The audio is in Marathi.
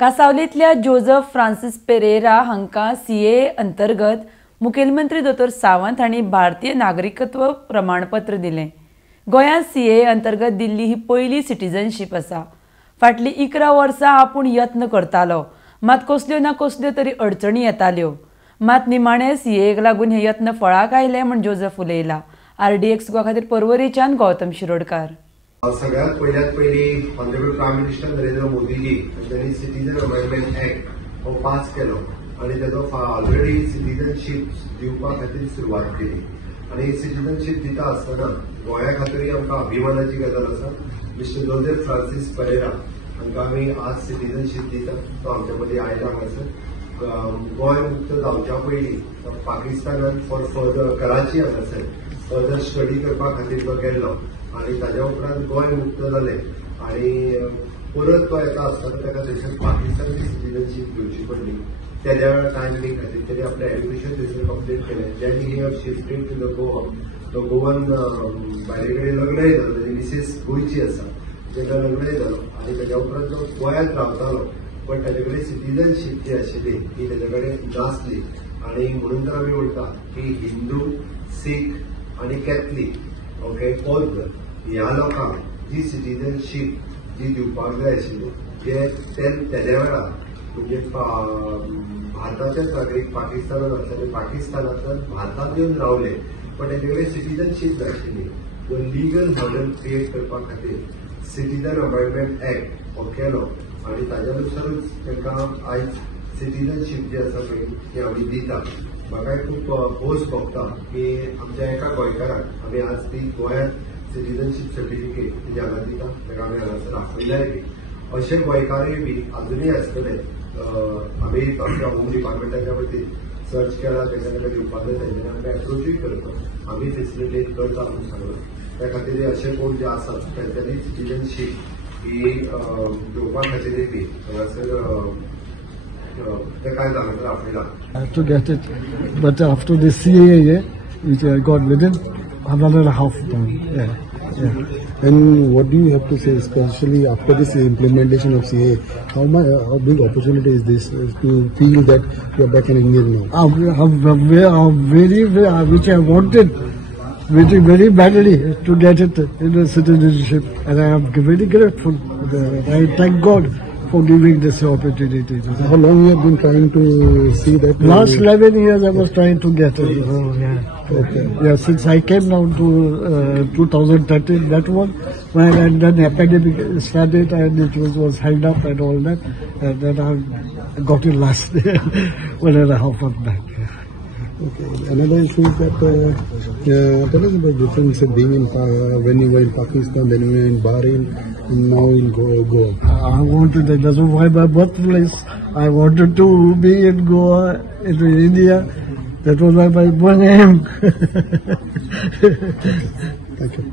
कासावलीतल्या जोझफ फ्रांसिस पेरेरा हांका सीएए अंतर्गत मुखेलमंत्री दोतोर सावंत हांणी भारतीय नागरिकत्व प्रमाणपत्र दिलें। गोंयांत सीएए अंतर्गत दिल्ली ही पयली सिटीजनशीप आसा। फाटलीं 11 वर्सां आपूण यत्न करतालो, मात कसल्यो ना कसल्यो तरी अडचणी येताल्यो। मात निमाणे सीएएक लागून हे यत्न फळाक आयले म्हण जोझफ उलयला। RDX गोवा खातीर पर्वरीच्यान गौतम शिरोडकार। सगळ्यात पयली honourable prime minister Narendra Modiji हांणी सिटीजन अमेंडमेंट एक्ट हो पास केलो आणि ताचो ऑलरेडी सिटीजनशीप दिवपा खातीर सुरवात केली। आणि सिटीजनशीप दिता आसतना गोंया खातीर आमकां अभिमानाची गजाल आसा। मिस्टर जोझफ फ्रांसिस पेरेरा हांकां आमी आज सिटीजनशीप दिता। तो आमच्या मदीं आयला हांगासर। गोंय मुक्त जावच्या पयलीं पाकिस्तानात फॉर फर्दर कराची हांगासर फर्दर स्टडी करपा खातीर तो गेल्लो आणि ताज्या उपरांत गोंय मुक्त जालें आणि परत तो येता आसतना ताका थंयसर पाकिस्तानची सिटीजनशीप घेवची पडली। तेज्या टायमिंग खातीर ताणें आपलें एड्युकेशन थंयसर कंप्लीट केलें। Then he have shifted to the Goa. तो गोवन बायले कडेन लग्नय जालो, ताजी मिसेस गोंयची आसा, तेका लग्नय जालो आणि तेज्या उपरांत तो गोंयांत रावतालो, पण ताजे कडेन सिटीजनशीप जी आशिल्ली ती तेजे कडेन नासली। आणि म्हणून तर आमी म्हणटा की हिंदू, सीख आणि कॅथलीक ओके बौद्ध ह्या लोकांक जी सिटीजनशीप जी दिवपाक जाय आशिल्ली तेज्या वेळार म्हणजे भारताचेच नागरीक पाकिस्तानात आसले, पाकिस्तानांतल्यान भारतांत येवन रावले, पण तेजे कडेन सिटीजनशीप नाशिल्ली। तो लिगल मॉडेल क्रिएट करपा खातीर सिटीजन अमेंडमेंट एक्ट हो केलो आणि ताज्यानुसारूच तांकां आयज सिटीजनशीप जी आसा पळय ती आमी दिता। म्हाका खूब खोस भोगता की आमच्या एका गोंयकाराक आमी आज ती गोंयांत सिटीजनशीप सर्टिफिकेट तेजे हांगा दिता, ताका आमी हांगासर आपयल्याय बी। अशे गोंयकारूय बी अजुनूय आसतले। आमी आमच्या होम डिपार्टमेंटाच्या वतीन सर्च केला, तेच्या कडेन दिवपाक जाय तेजें आमी एप्रोचूय करता, आमी फेसिलिटेट करता म्हणून सांगला। त्या खातीर अशे कोण जे आसात तांच्यांनी सिटीजनशीप ही घेवपा खातीर बी हांगासर I have to get it, but after the CAA, which I got within 1.5 months. Yeah. And what do you have to say, especially after this implementation of CAA? How big opportunity is this to feel that you are back in India now? Which I wanted, very badly to get it in the citizenship, and I am very grateful. I thank God for giving this opportunity. How long you have been trying to see that? Last 11 years I was trying to get it. Oh, yeah. Okay. Yeah, since I came down to 2013, that one, and then the epidemic started and it was held up and all that, and then I got it last 1.5 months back. Okay. Another issue is that tell us about the difference of being in when you were in Pakistan, then you were in Bahrain, and now in Goa. I wanted that. That's why my birthplace. I wanted to be in Goa, in India. That was why my name. Thank you.